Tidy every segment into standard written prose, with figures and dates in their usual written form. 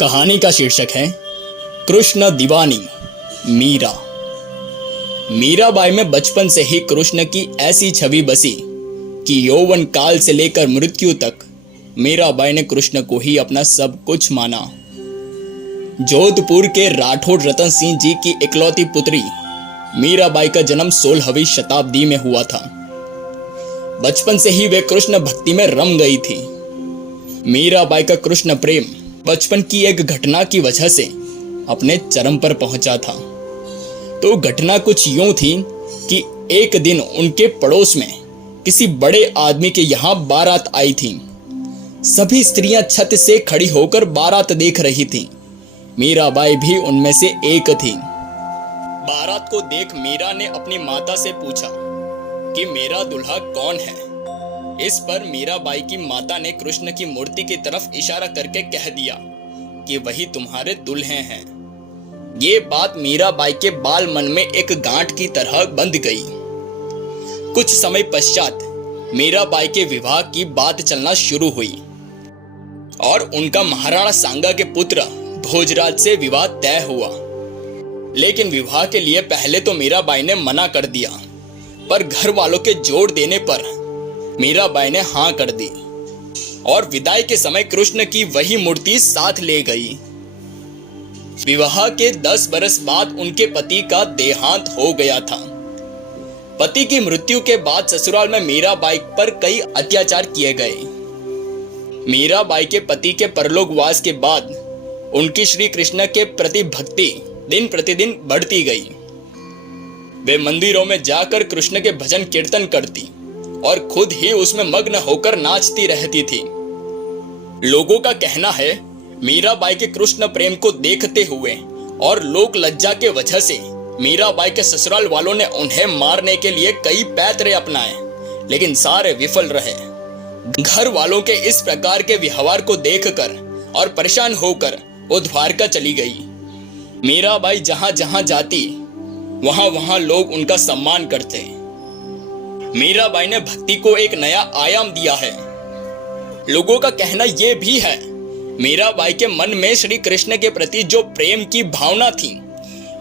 कहानी का शीर्षक है कृष्ण दीवानी मीरा। मीराबाई में बचपन से ही कृष्ण की ऐसी छवि बसी कि यौवन काल से लेकर मृत्यु तक मीराबाई ने कृष्ण को ही अपना सब कुछ माना। जोधपुर के राठौड़ रतन सिंह जी की इकलौती पुत्री मीराबाई का जन्म 16वीं शताब्दी में हुआ था। बचपन से ही वे कृष्ण भक्ति में रम गई थी। मीराबाई का कृष्ण प्रेम बचपन की एक घटना की वजह से अपने चरम पर पहुंचा था। तो घटना कुछ यूं थी कि एक दिन उनके पड़ोस में किसी बड़े आदमी के यहां बारात आई थी। सभी स्त्रियां छत से खड़ी होकर बारात देख रही थीं। मीराबाई भी उनमें से एक थी। बारात को देख मीरा ने अपनी माता से पूछा कि मेरा दुल्हा कौन है। इस पर मीराबाई की माता ने कृष्ण की मूर्ति की तरफ इशारा करके कह दिया कि वही तुम्हारे दुल्हे हैं। ये बात मीराबाई के बाल मन में एक गांठ की तरह बंध गई। कुछ समय पश्चात मीराबाई के विवाह की बात चलना शुरू हुई और उनका महाराणा सांगा के पुत्र भोजराज से विवाह तय हुआ। लेकिन विवाह के लिए पहले तो मीराबाई ने मना कर दिया, पर घर वालों के जोर देने पर मीराबाई ने हां कर दी और विदाई के समय कृष्ण की वही मूर्ति साथ ले गई। विवाह के 10 बरस बाद उनके पति का देहांत हो गया था। पति की मृत्यु के बाद ससुराल में मीराबाई पर कई अत्याचार किए गए। मीराबाई के पति के परलोकवास के बाद उनकी श्री कृष्ण के प्रति भक्ति दिन प्रतिदिन बढ़ती गई। वे मंदिरों में जाकर कृष्ण के भजन कीर्तन करती और खुद ही उसमें मग्न होकर नाचती रहती थी। लोगों का कहना है मीराबाई के कृष्ण प्रेम को देखते हुए और लोक लज्जा के वजह से मीराबाई के ससुराल वालों ने उन्हें मारने के लिए कई पैतरे अपनाए, लेकिन सारे विफल रहे। घर वालों के इस प्रकार के व्यवहार को देखकर और परेशान होकर वो द्वारका चली गई। मीराबाई जहां जहां जाती वहां वहां लोग उनका सम्मान करते। मीराबाई ने भक्ति को एक नया आयाम दिया है। लोगों का कहना यह भी है मीराबाई के मन में श्री कृष्ण के प्रति जो प्रेम की भावना थी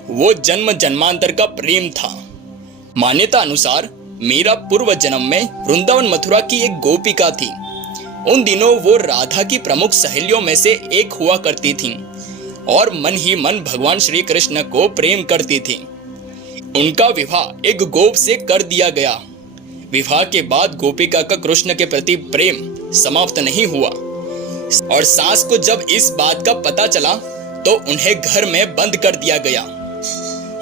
वो जन्म जन्मांतर का प्रेम था। मान्यता अनुसार मीरा पूर्व जन्म में वृंदावन मथुरा की एक गोपिका थी। उन दिनों वो राधा की प्रमुख सहेलियों में से एक हुआ करती थी और मन ही मन भगवान श्री कृष्ण को प्रेम करती थी। उनका विवाह एक गोप से कर दिया गया। विवाह के बाद गोपिका का कृष्ण के प्रति प्रेम समाप्त नहीं हुआ और सास को जब इस बात का पता चला तो उन्हें घर में बंद कर दिया गया।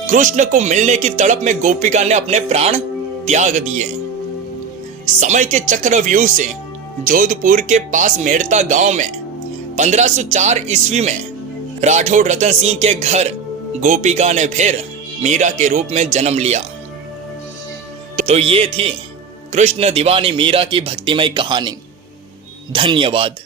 कृष्ण को मिलने की तड़प में गोपिका ने अपने प्राण त्याग दिए। समय के चक्रव्यूह से जोधपुर के पास मेड़ता गांव में 1504 ईस्वी में राठौड़ रतन सिंह के घर गोपिका ने फिर मीरा के रूप में जन्म लिया। तो ये थी कृष्ण दीवानी मीरा की भक्तिमय कहानी। धन्यवाद।